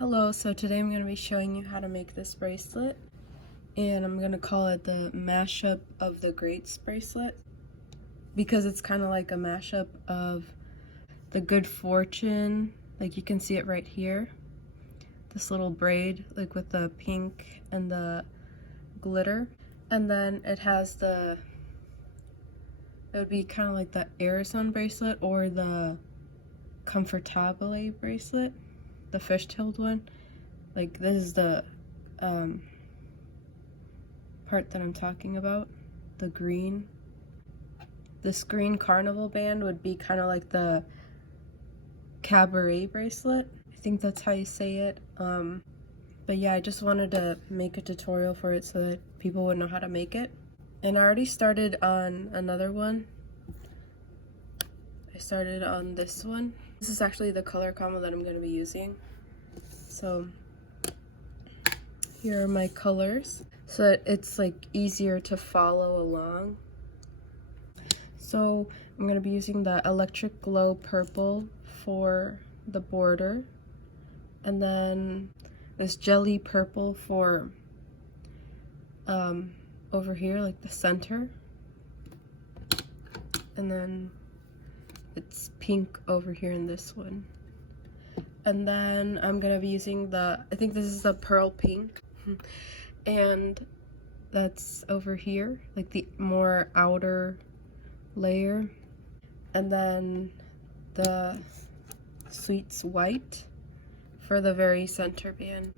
Hello, so today I'm going to be showing you how to make this bracelet, and I'm going to call it the Mashup of the Greats bracelet because it's kind of like a mashup of the good fortune, like you can see it right here, this little braid like with the pink and the glitter, and then it has it would be kind of like the Erasun bracelet or the Comfortabele bracelet, the Fishtailed one. Like this is the part that I'm talking about, the green. This green carnival band would be kind of like the Cabaret bracelet. I think that's how you say it. But yeah, I just wanted to make a tutorial for it so that people would know how to make it. And I already started on another one. I started on this one. This is actually the color combo that I'm going to be using. So here are my colors so that it's like easier to follow along. So I'm going to be using the Electric Glow Purple for the border, and then this Jelly Purple for over here, like the center, and then it's pink over here in this one. And then I'm gonna be using I think this is the Pearl Pink, and that's over here, like the more outer layer. And then the Sweets White for the very center band.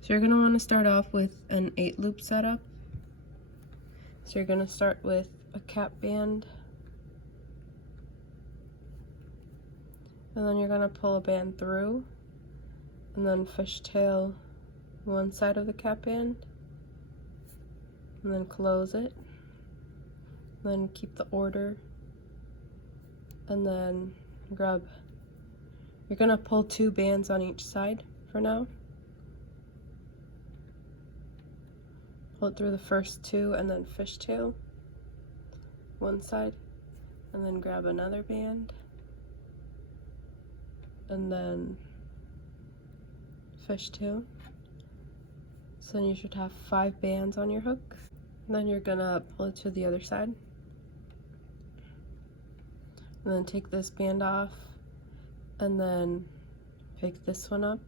So you're gonna wanna start off with an 8-loop setup. So you're gonna start with a cap band, and then you're gonna pull a band through, and then fishtail one side of the cap band, and then close it, and then keep the order, and then you're gonna pull 2 bands on each side for now. Pull it through the first 2 and then fishtail one side, and then grab another band, and then fishtail. So then you should have 5 bands on your hook. And then you're gonna pull it to the other side, and then take this band off, and then pick this one up,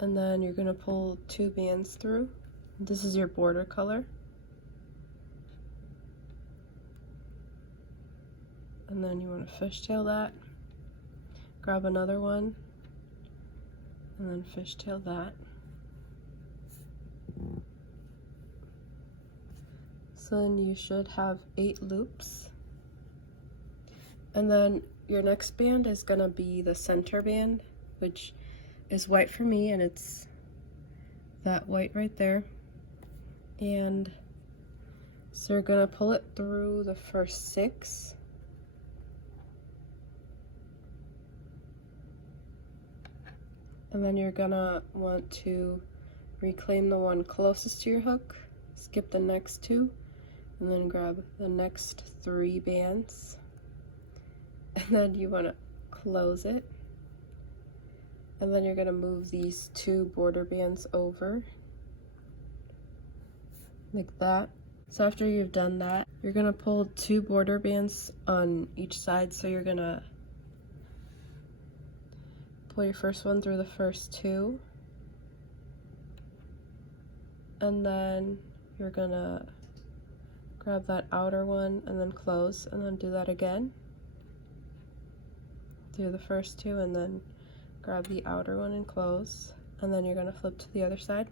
and then you're gonna pull 2 bands through. This is your border color, and then you want to fishtail that, grab another one, and then fishtail that. So then you should have 8 loops. And then your next band is gonna be the center band, which is white for me, and it's that white right there. And so you're gonna pull it through the first 6. And then you're gonna want to reclaim the one closest to your hook, skip the next 2, and then grab the next 3 bands. And then you want to close it. And then you're going to move these 2 border bands over, like that. So after you've done that, you're going to pull 2 border bands on each side. So you're going to pull your first one through the first 2, and then you're going to grab that outer one and then close, and then do that again through the first 2, and then grab the outer one and close, and then you're going to flip to the other side,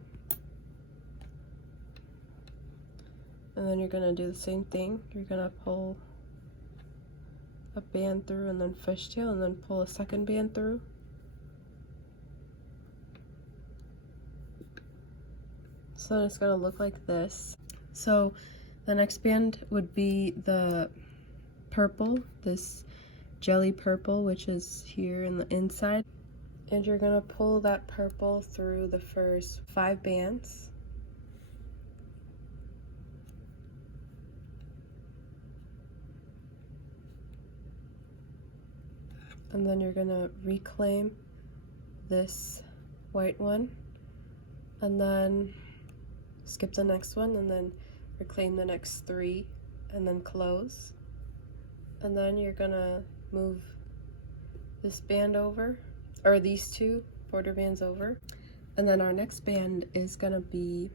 and then you're going to do the same thing. You're going to pull a band through and then fishtail, and then pull a second band through, so then it's going to look like this. So the next band would be the purple, this Jelly Purple, which is here in the inside. And you're gonna pull that purple through the first 5 bands. And then you're gonna reclaim this white one, and then skip the next one, and then reclaim the next 3, and then close. And then you're gonna move this band over, or these 2 border bands over. And then our next band is gonna be,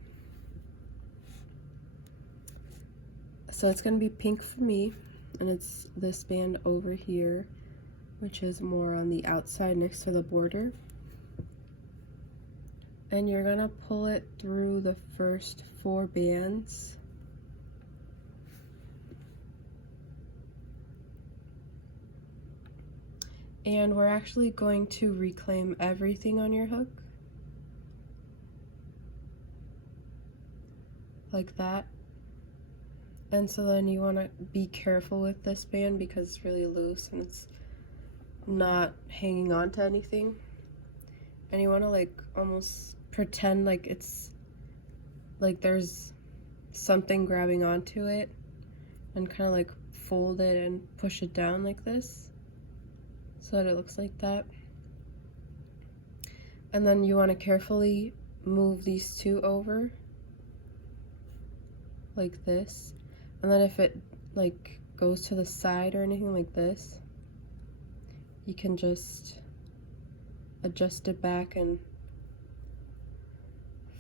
so it's gonna be pink for me, and it's this band over here, which is more on the outside next to the border. And you're gonna pull it through the first 4 bands. And we're actually going to reclaim everything on your hook. Like that. And so then you wanna be careful with this band because it's really loose and it's not hanging on to anything. And you wanna like almost pretend like it's like there's something grabbing onto it, and kind of like fold it and push it down like this so that it looks like that. And then you want to carefully move these 2 over like this, and then if it like goes to the side or anything like this, you can just adjust it back and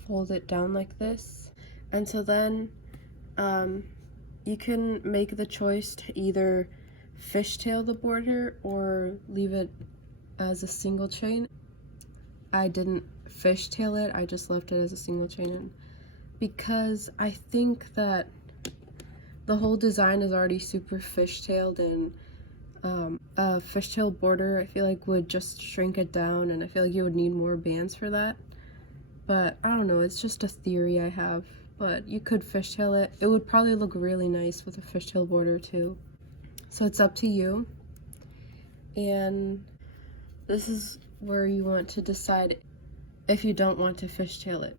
fold it down like this. And so then you can make the choice to either fishtail the border or leave it as a single chain. I didn't fishtail it, I just left it as a single chain, because I think that the whole design is already super fishtailed, and a fishtail border I feel like would just shrink it down, and I feel like you would need more bands for that. But I don't know, it's just a theory I have. But you could fishtail it. It would probably look really nice with a fishtail border too. So it's up to you. And this is where you want to decide if you don't want to fishtail it.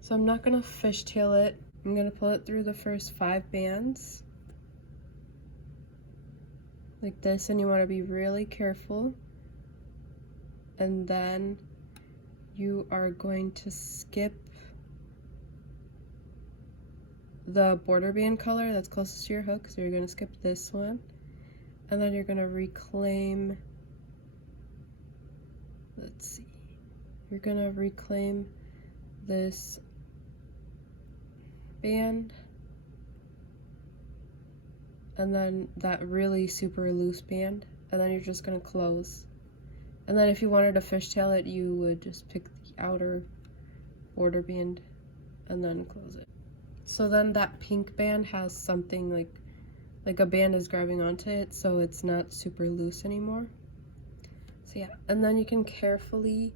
So I'm not gonna fishtail it. I'm gonna pull it through the first 5 bands. Like this, and you wanna be really careful. And then you are going to skip the border band color that's closest to your hook, so you're going to skip this one, and then you're going to reclaim, let's see, you're going to reclaim this band, and then that really super loose band, and then you're just going to close. And then if you wanted to fishtail it, you would just pick the outer border band and then close it. So then that pink band has something like a band is grabbing onto it, so it's not super loose anymore. So yeah, and then you can carefully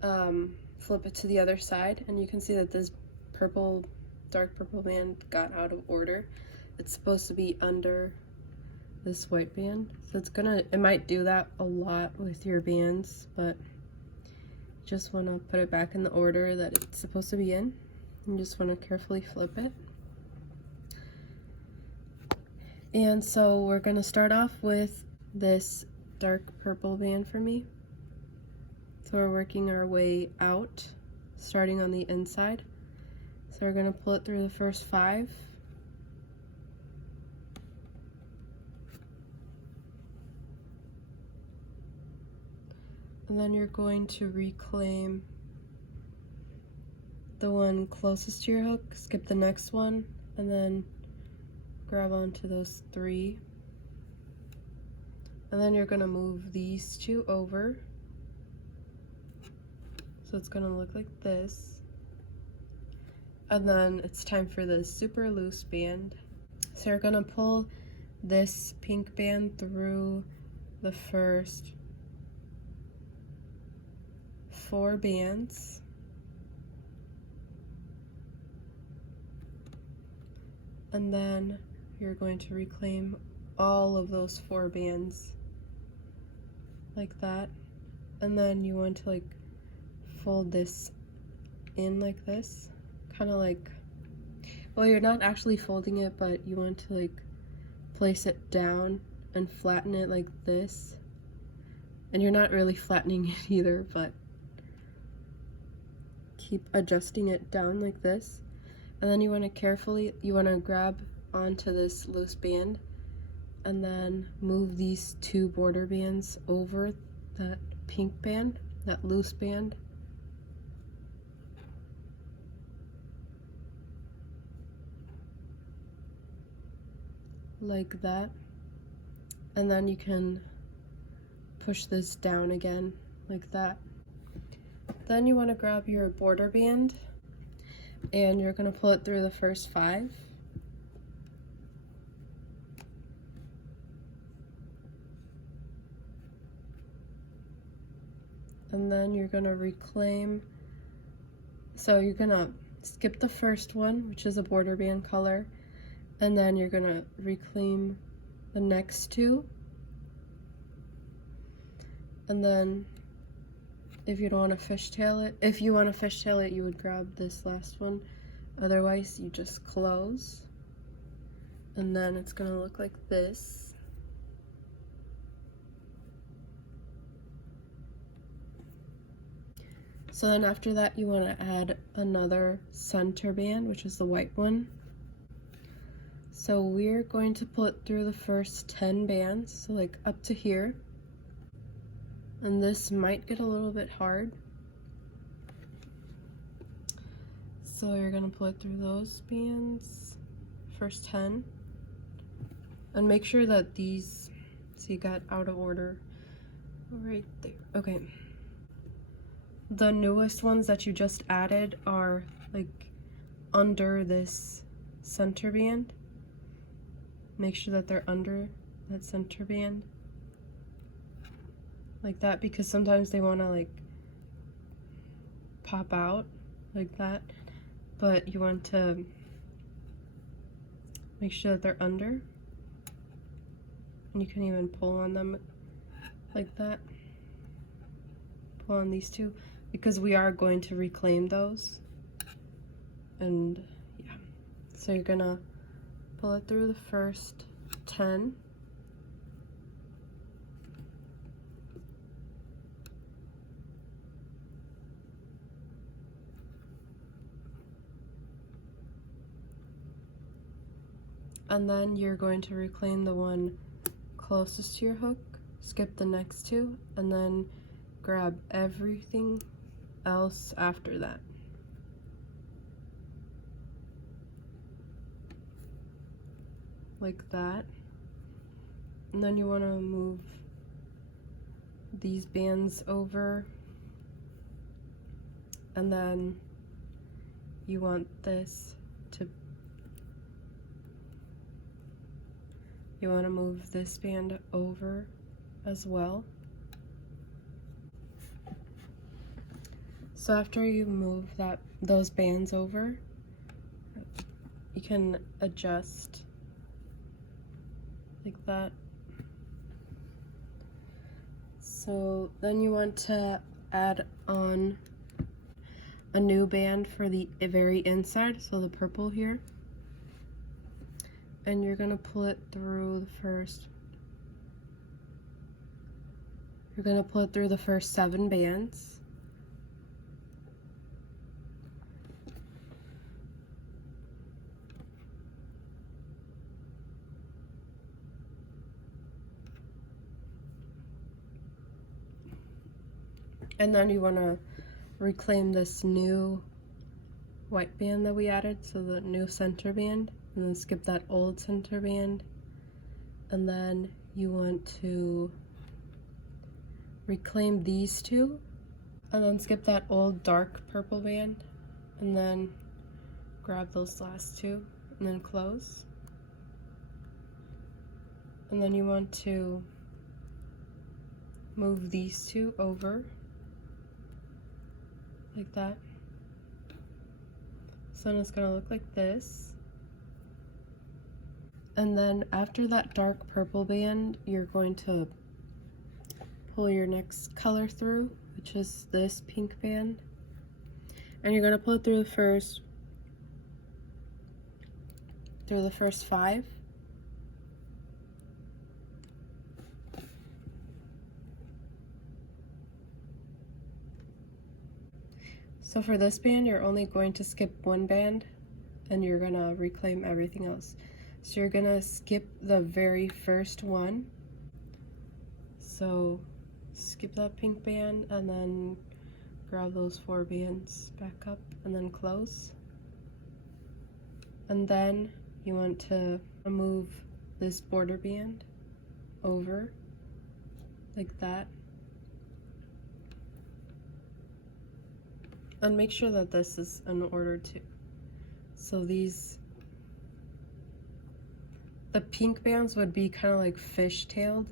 flip it to the other side, and you can see that this purple, dark purple band got out of order. It's supposed to be under this white band, so it might do that a lot with your bands, but just want to put it back in the order that it's supposed to be in. You just want to carefully flip it. And so we're going to start off with this dark purple band for me. So we're working our way out, starting on the inside. So we're going to pull it through the first 5. And then you're going to reclaim the one closest to your hook, skip the next one, and then grab onto those 3. And then you're gonna move these 2 over. So it's gonna look like this. And then it's time for the super loose band. So you're gonna pull this pink band through the first 4 bands. And then you're going to reclaim all of those 4 bands like that. And then you want to like fold this in like this, kind of like, well, you're not actually folding it, but you want to like place it down and flatten it like this, And you're not really flattening it either, but keep adjusting it down like this. And then you want to grab onto this loose band and then move these two border bands over that pink band, that loose band. Like that. And then you can push this down again, like that. Then you want to grab your border band and you're going to pull it through the first 5. And then you're going to reclaim, so you're going to skip the first one, which is a border band color, and then you're going to reclaim the next 2. And then if you don't want to fishtail it, if you want to fishtail it, you would grab this last one. Otherwise, you just close. And then it's going to look like this. So then after that, you want to add another center band, which is the white one. So we're going to pull it through the first 10 bands, so like up to here. And this might get a little bit hard. So you're going to pull it through those bands, first 10. And make sure that these, so you got out of order right there. Okay. The newest ones that you just added are like under this center band. Make sure that they're under that center band. Like that, because sometimes they want to like pop out like that. But you want to make sure that they're under. And you can even pull on them like that. Pull on these two, because we are going to reclaim those. And yeah, so you're gonna pull it through the first 10. And then you're going to reclaim the one closest to your hook, skip the next 2, and then grab everything else after that. Like that. And then you want to move these bands over. And then you want this to, you want to move this band over as well. So after you move those bands over, you can adjust like that. So then you want to add on a new band for the very inside, so the purple here. And you're gonna pull it through the first, you're gonna pull it through the first 7 bands. And then you want to reclaim this new white band that we added, so the new center band, and then skip that old center band. And then you want to reclaim these 2, and then skip that old dark purple band, and then grab those last 2, and then close. And then you want to move these 2 over. Like that. So then it's going to look like this. And then after that dark purple band, you're going to pull your next color through, which is this pink band. And you're going to pull it through the first 5. So for this band, you're only going to skip one band and you're gonna reclaim everything else. So you're gonna skip the very first one. So skip that pink band and then grab those 4 bands back up and then close. And then you want to move this border band over like that. And make sure that this is in order too. So the pink bands would be kind of like fishtailed.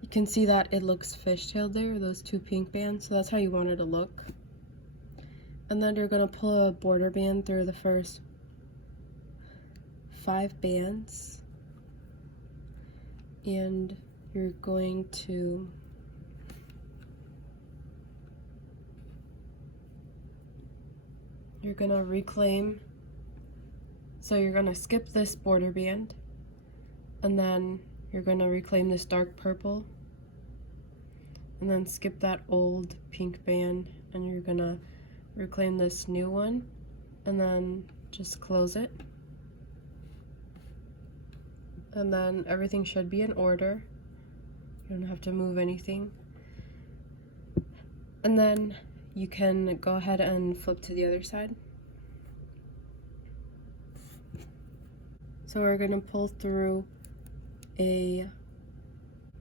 You can see that it looks fishtailed there, those 2 pink bands, so that's how you want it to look. And then you're gonna pull a border band through the first 5 bands, and you're going to reclaim. So you're gonna skip this border band, and then you're gonna reclaim this dark purple, and then skip that old pink band, and you're gonna reclaim this new one, and then just close it. And then everything should be in order. You don't have to move anything. And then you can go ahead and flip to the other side. So we're gonna pull through a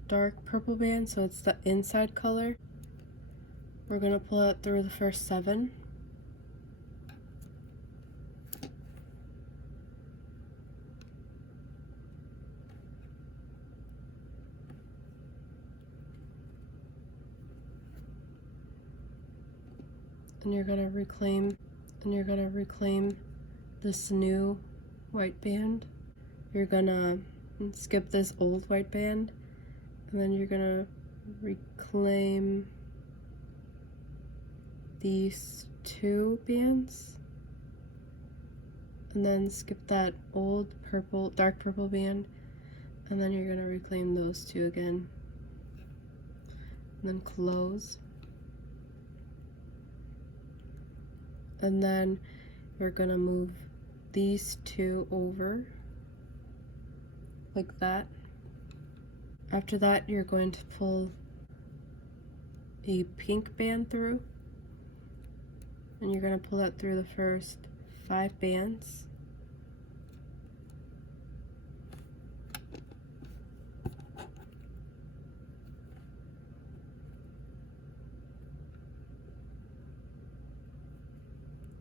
dark purple band, so it's the inside color. We're gonna pull it through the first 7. And you're gonna reclaim this new white band. You're gonna skip this old white band, and then you're gonna reclaim these 2 bands, and then skip that old purple, dark purple band, and then you're gonna reclaim those 2 again, and then close. And then you're gonna move these 2 over like that. After that, you're going to pull a pink band through, and you're gonna pull that through the first 5 bands.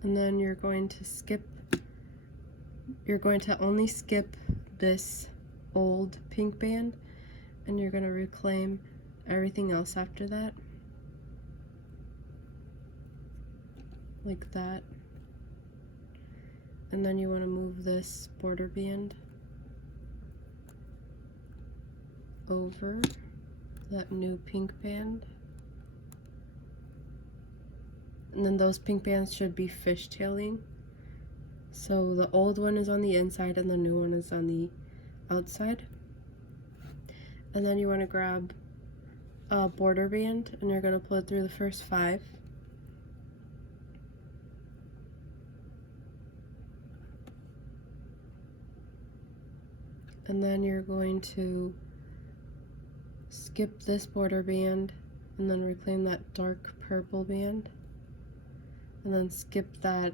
And then you're going to only skip this old pink band, and you're going to reclaim everything else after that, like that. And then you want to move this border band over that new pink band. And then those pink bands should be fishtailing. So the old one is on the inside and the new one is on the outside. And then you want to grab a border band, and you're going to pull it through the first 5. And then you're going to skip this border band and then reclaim that dark purple band. And then skip that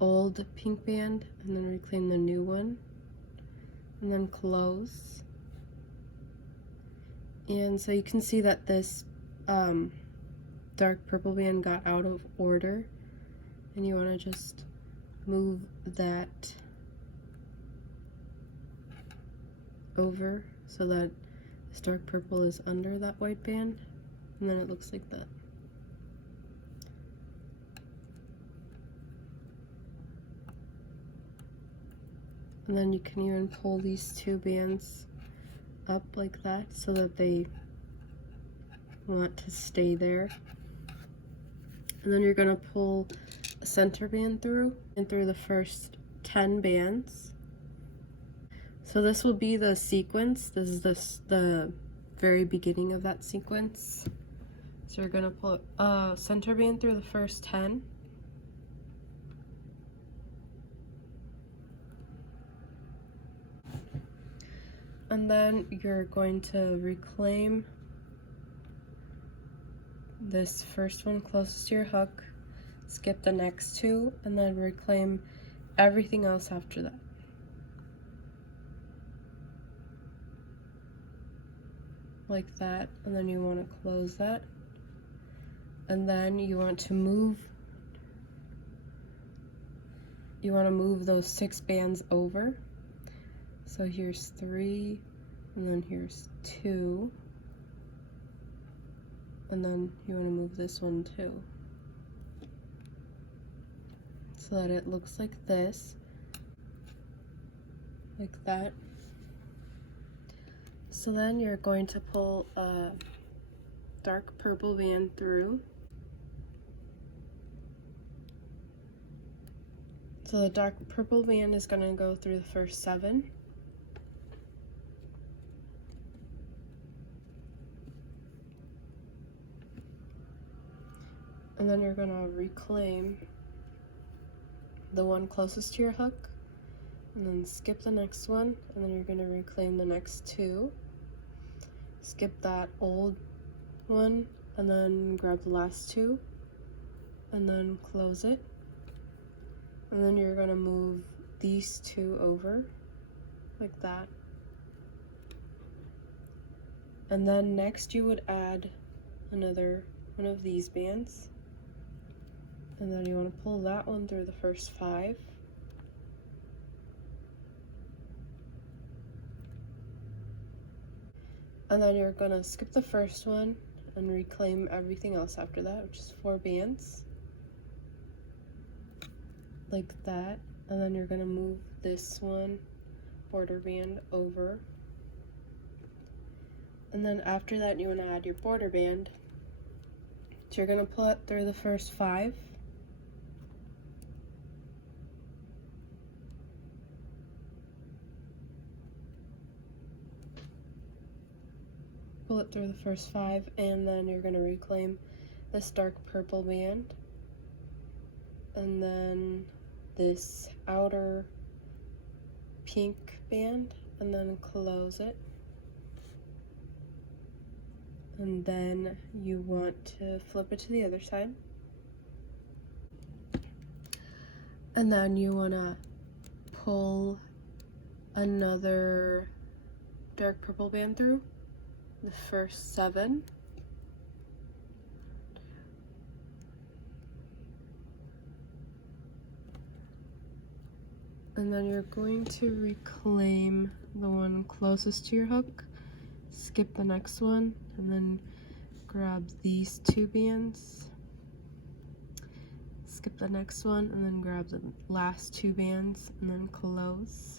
old pink band and then reclaim the new one. And then close. And so you can see that this dark purple band got out of order. And you want to just move that over so that this dark purple is under that white band. And then it looks like that. And then you can even pull these 2 bands up like that so that they want to stay there. And then you're going to pull a center band through and through the first 10 bands. So this will be the sequence. This is the very beginning of that sequence. So you're gonna pull a center band through the first 10. And then you're going to reclaim this first one closest to your hook, skip the next two, and then reclaim everything else after that. Like that, and then you want to close that. And then you want to move those 6 bands over. So here's 3, and then here's 2, and then you want to move this one too, so that it looks like this, like that. So then you're going to pull a dark purple band through. So the dark purple band is going to go through the first 7. And then you're gonna reclaim the one closest to your hook, and then skip the next one, and then you're gonna reclaim the next 2. Skip that old one, and then grab the last 2, and then close it. And then you're gonna move these 2 over, like that. And then next you would add another one of these bands. And then you want to pull that one through the first 5. And then you're going to skip the first one and reclaim everything else after that, which is 4 bands. Like that. And then you're going to move this one border band over. And then after that you want to add your border band. So you're going to pull it through the first 5. Pull it through the first 5, and then you're going to reclaim this dark purple band, and then this outer pink band, and then close it. And then you want to flip it to the other side, and then you want to pull another dark purple band through the first 7. And then you're going to reclaim the one closest to your hook, skip the next one, and then grab these 2 bands, skip the next one, and then grab the last 2 bands, and then close.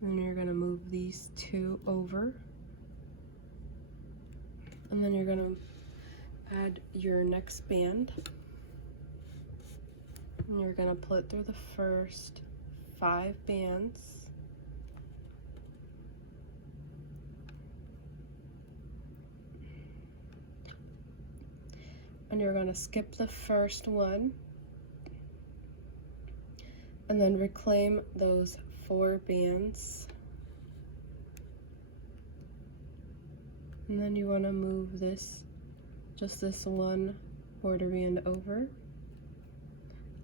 And then you're going to move these 2 over, and then you're going to add your next band, and you're going to pull it through the first 5 bands, and you're going to skip the first one, and then reclaim those 4 bands, and then you want to move just this one border band over,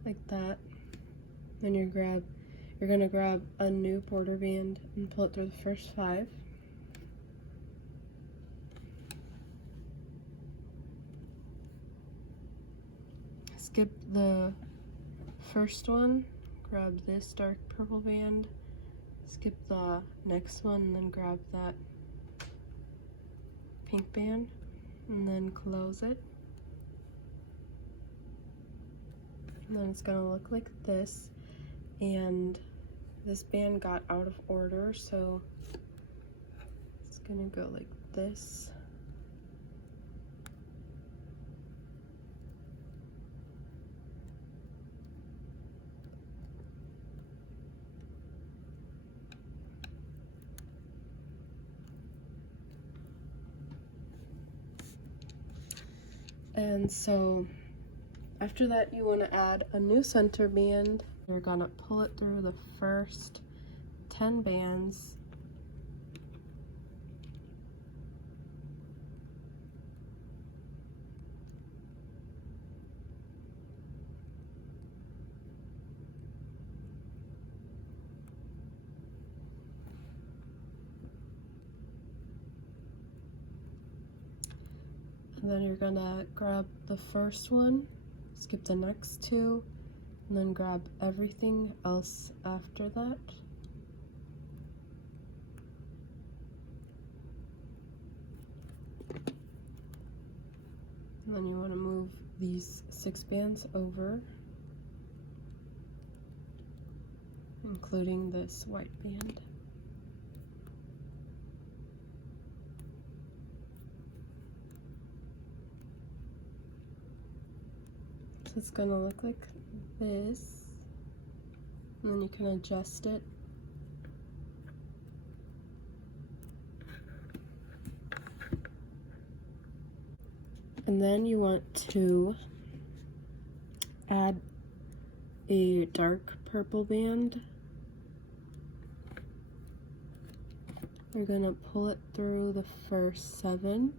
like that. Then you're going to grab a new border band and pull it through the first 5. Skip the first one, grab this dark purple band, skip the next one, and then grab that pink band, and then close it. And then it's gonna look like this, and this band got out of order, so it's gonna go like this. And so after that, you want to add a new center band. You're gonna pull it through the first 10 bands. And then you're gonna grab the first one, skip the next two, and then grab everything else after that. And then you want to move these 6 bands over, including this white band. So it's gonna look like this, and then you can adjust it. And then you want to add a dark purple band. You're gonna pull it through the first 7.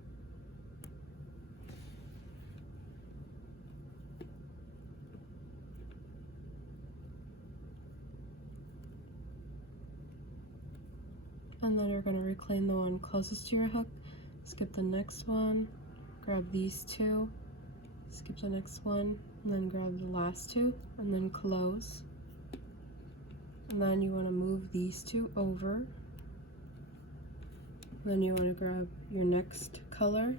And then you're going to reclaim the one closest to your hook, skip the next one, grab these 2, skip the next one, and then grab the last 2, and then close. And then you want to move these 2 over. Then you want to grab your next color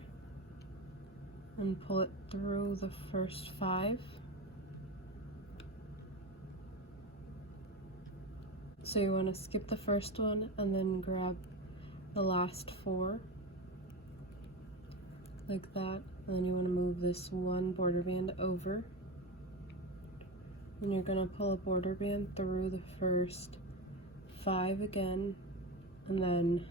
and pull it through the first 5. So you want to skip the first one and then grab the last 4, like that. And then you want to move this one border band over. And you're going to pull a border band through the first 5 again. And then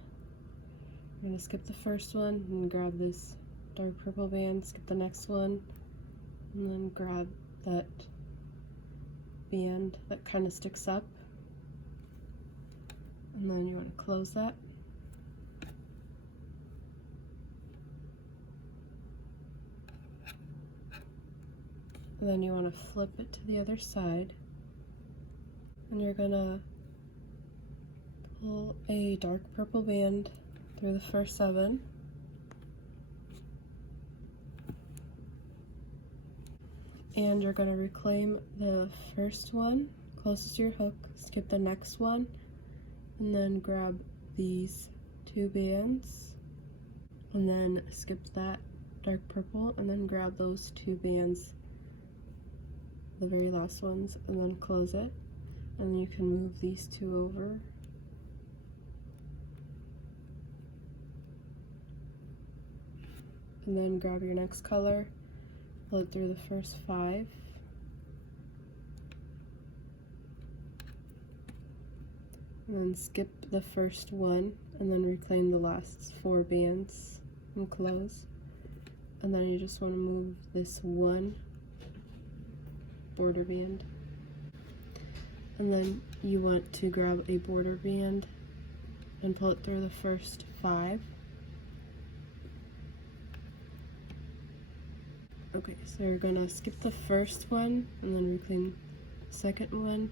you're going to skip the first one and grab this dark purple band, skip the next one, and then grab that band that kind of sticks up. And then you want to close that. And then you want to flip it to the other side. And you're going to pull a dark purple band through the first 7. And you're going to reclaim the first one closest to your hook, skip the next one, and then grab these 2 bands, and then skip that dark purple, and then grab those 2 bands, the very last ones, and then close it. And you can move these 2 over. And then grab your next color, pull it through the first 5. And then skip the first one, and then reclaim the last 4 bands and close. And then you just want to move this one border band. And then you want to grab a border band and pull it through the first 5. Okay, so you're gonna skip the first one and then reclaim the second one.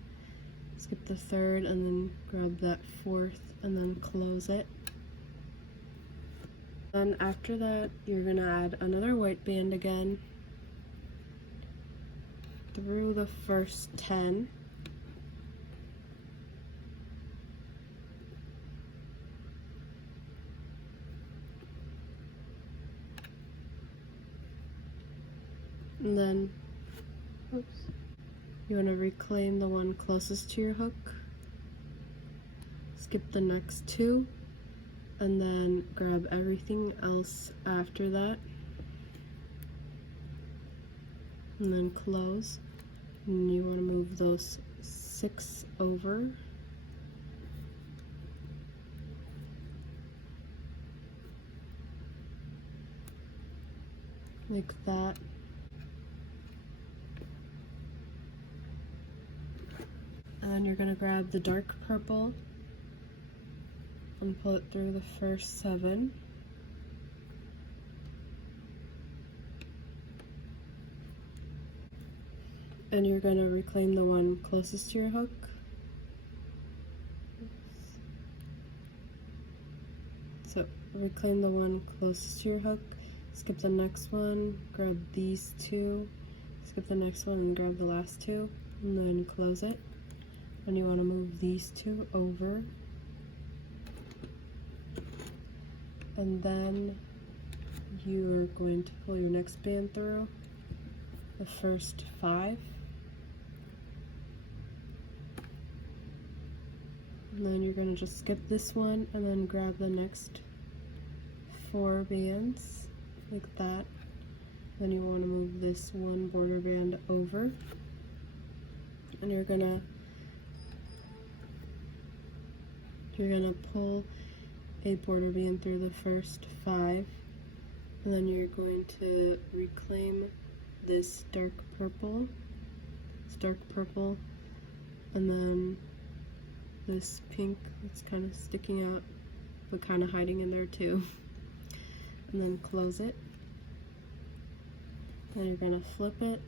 Skip the third and then grab that 4th and then close it. Then after that, you're gonna add another white band again through the first 10. And then, oops. You want to reclaim the one closest to your hook, skip the next 2, and then grab everything else after that, and then close. And you want to move those 6 over. like that. And then you're going to grab the dark purple and pull it through the first 7. And you're going to reclaim the one closest to your hook. So reclaim the one closest to your hook, skip the next one, grab these 2, skip the next one and grab the last 2, and then close it. And you want to move these 2 over. And then you are going to pull your next band through the first 5. And then you're going to just skip this one and then grab the next 4 bands like that. Then you want to move this one border band over, and you're gonna pull a border band through the first 5, and then you're going to reclaim this dark purple, and then this pink that's kind of sticking out but kind of hiding in there too. And then close it. Then you're going to flip it.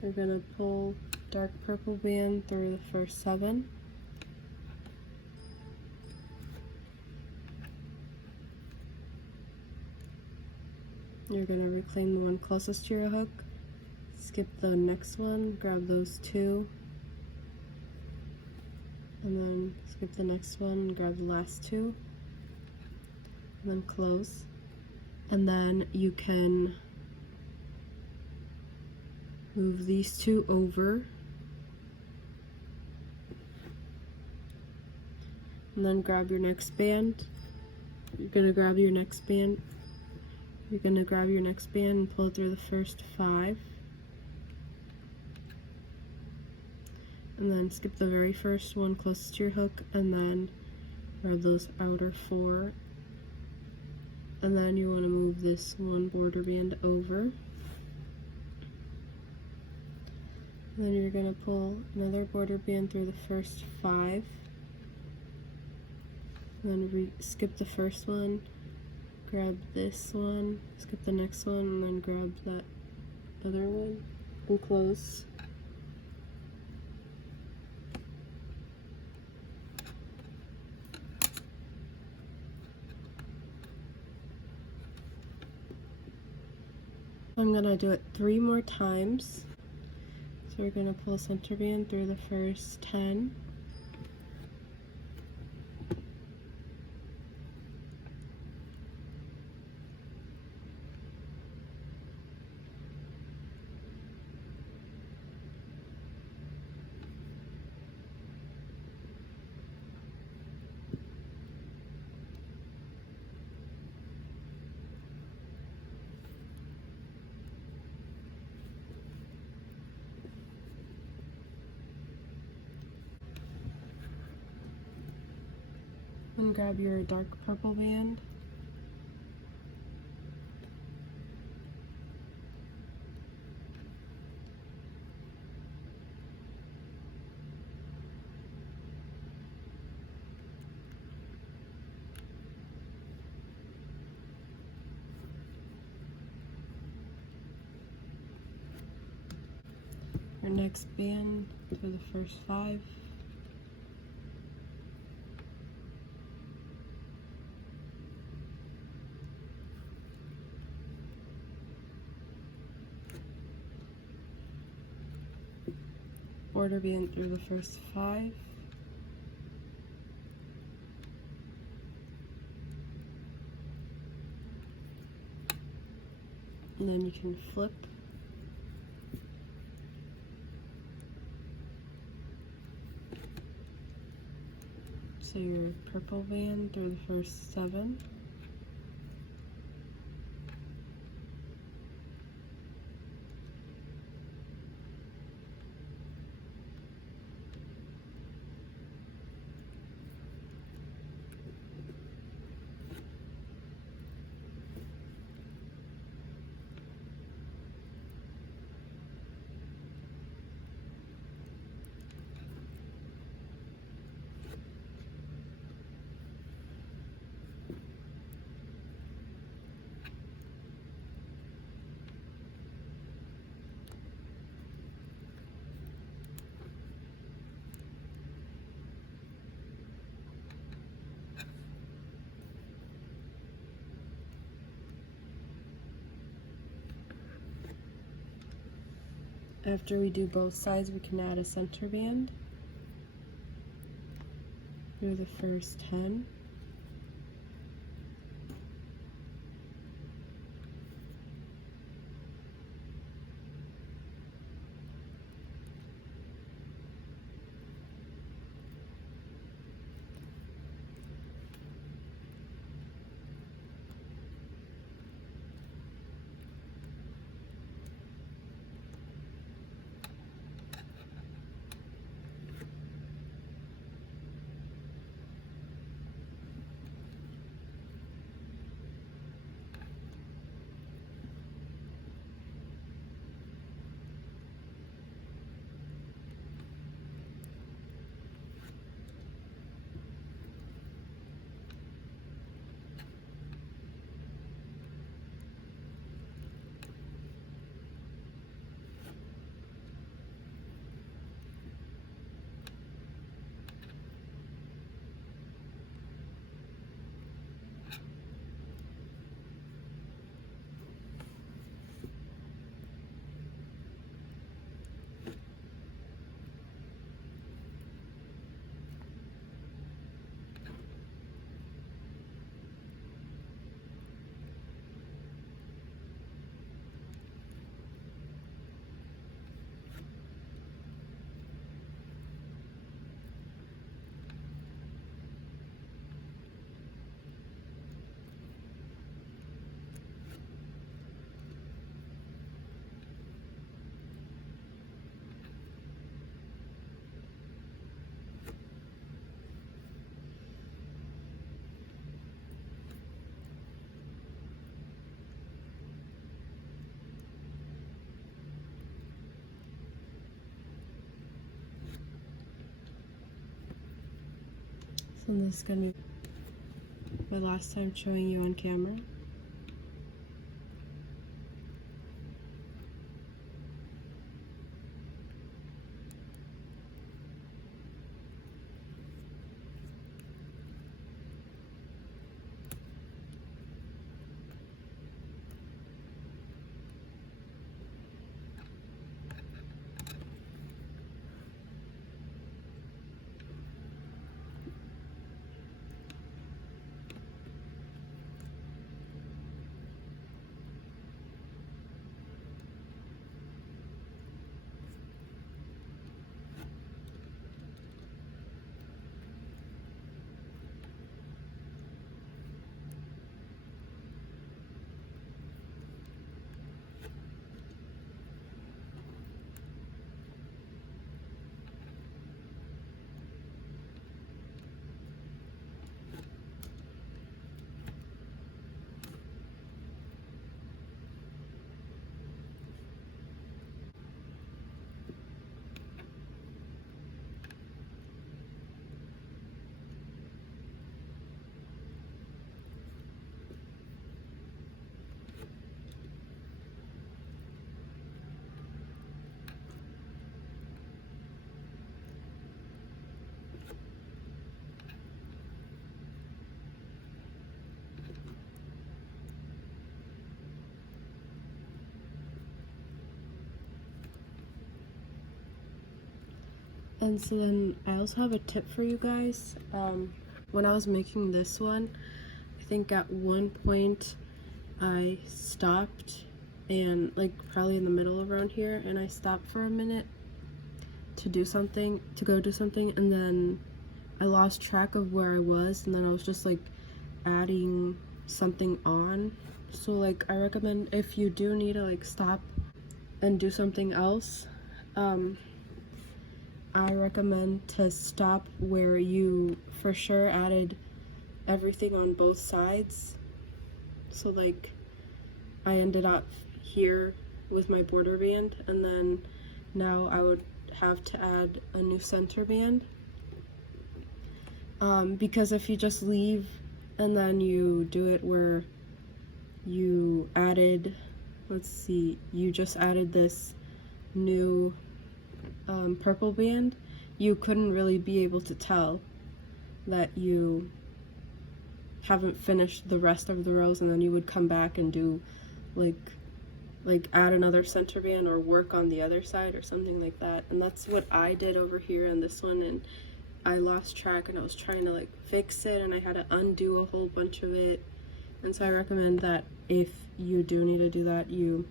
You're going to pull dark purple band through the first 7. You're going to reclaim the one closest to your hook, skip the next one, grab those 2, and then skip the next one, grab the last 2, and then close. And then you can move these 2 over, and then grab your next band. You're going to grab your next band. You're going to grab your next band and pull it through the first 5. And then skip the very first one closest to your hook, and then grab those outer 4. And then you want to move this one border band over. And then you're going to pull another border band through the first 5. And then skip the first one, grab this one, skip the next one, and then grab that other one and close. I'm going to do it 3 more times. So we're going to pull center band through the first 10. And grab your dark purple band. Your next band through the first 5. Border band through the first 5. And then you can flip. So your purple band through the first 7. After we do both sides, we can add a center band through the first 10. So this is going to be my last time showing you on camera. And so then I also have a tip for you guys. When I was making this one, I think at one point I stopped, and like probably in the middle around here, and I stopped for a minute to do something, to go do something, and then I lost track of where I was, and then I was just like adding something on. So like I recommend, if you do need to like stop and do something else, I recommend to stop where you for sure added everything on both sides. So like I ended up here with my border band, and then now I would have to add a new center band, because if you just leave and then you do it where you added, let's see, you just added this new purple band, you couldn't really be able to tell that you haven't finished the rest of the rows, and then you would come back and do like like add another center band or work on the other side or something like that. And that's what I did over here on this one, and I lost track and I was trying to like fix it and I had to undo a whole bunch of it. And so I recommend that if you do need to do that, you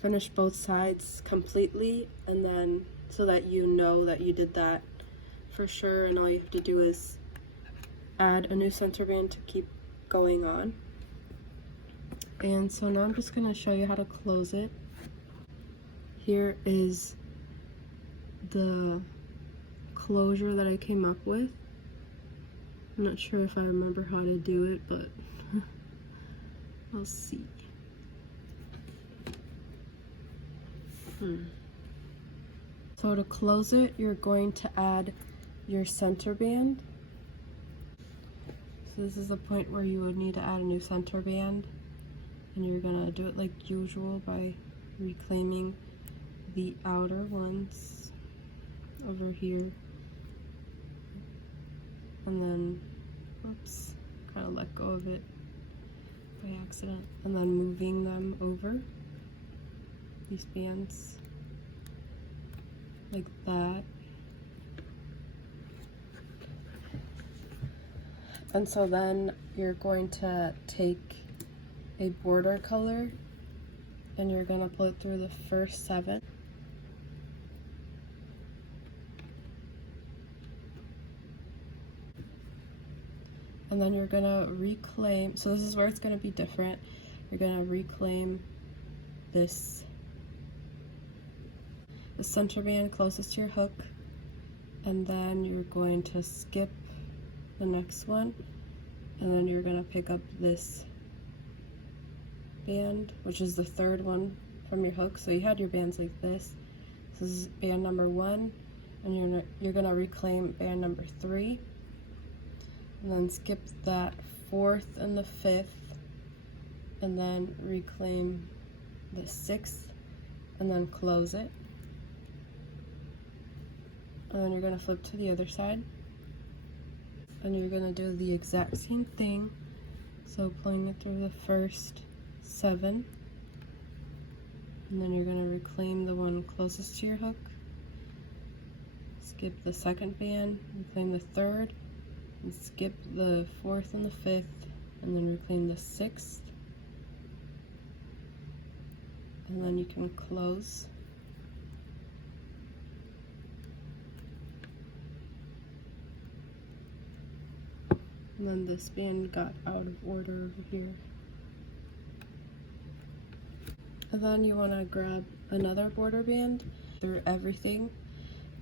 finish both sides completely, and then so that you know that you did that for sure, and all you have to do is add a new center band to keep going on. And so now I'm just going to show you how to close it. Here is the closure that I came up with. I'm not sure if I remember how to do it, but we'll see. So to close it, you're going to add your center band. So this is the point where you would need to add a new center band, and you're gonna do it like usual by reclaiming the outer ones over here, and then oops, kind of let go of it by accident, and then moving them over these bands like that. And so then you're going to take a border color and you're going to pull it through the first 7. And then you're going to reclaim, so this is where it's going to be different. You're going to reclaim this, the center band closest to your hook, and then you're going to skip the next one, and then you're going to pick up this band, which is the 3rd one from your hook. So you had your bands like this. This is band number 1, and you're going to reclaim band number 3, and then skip that 4th and the 5th, and then reclaim the 6th, and then close it. And then you're going to flip to the other side, and you're going to do the exact same thing. So pulling it through the first 7, and then you're going to reclaim the one closest to your hook, skip the 2nd band, reclaim the 3rd, and skip the 4th and the 5th, and then reclaim the 6th, and then you can close. And then this band got out of order over here. And then you want to grab another border band through everything,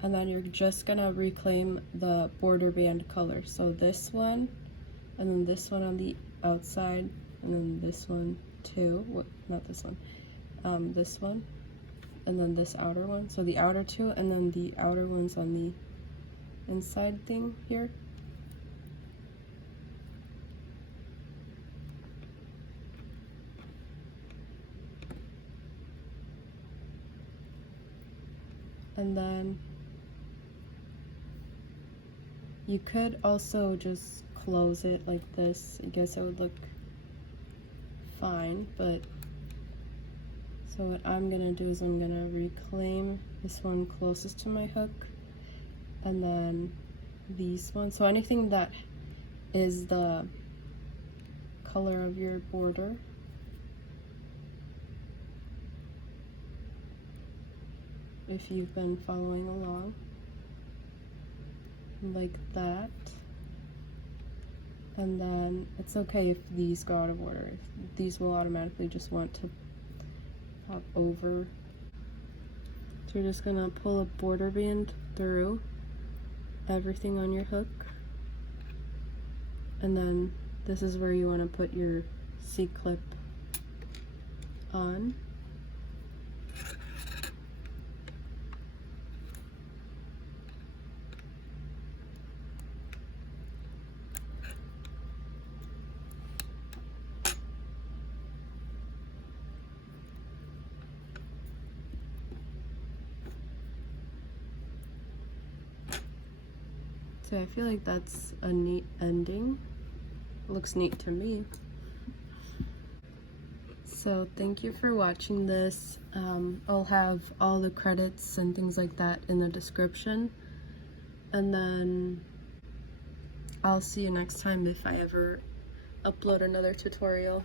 and then you're just gonna reclaim the border band color. So this one, and then this one on the outside, and then this one too. Not this one. This one, and then this outer one. So the outer 2, and then the outer ones on the inside thing here. And then you could also just close it like this. I guess it would look fine, but so what I'm gonna do is I'm gonna reclaim this one closest to my hook, and then these ones. So anything that is the color of your border, if you've been following along, like that. And then it's okay if these go out of order. These will automatically just want to pop over. So you're just gonna pull a border band through everything on your hook, and then this is where you want to put your C-clip on. So I feel like that's a neat ending. Looks neat to me. So thank you for watching this. I'll have all the credits and things like that in the description. And then I'll see you next time if I ever upload another tutorial.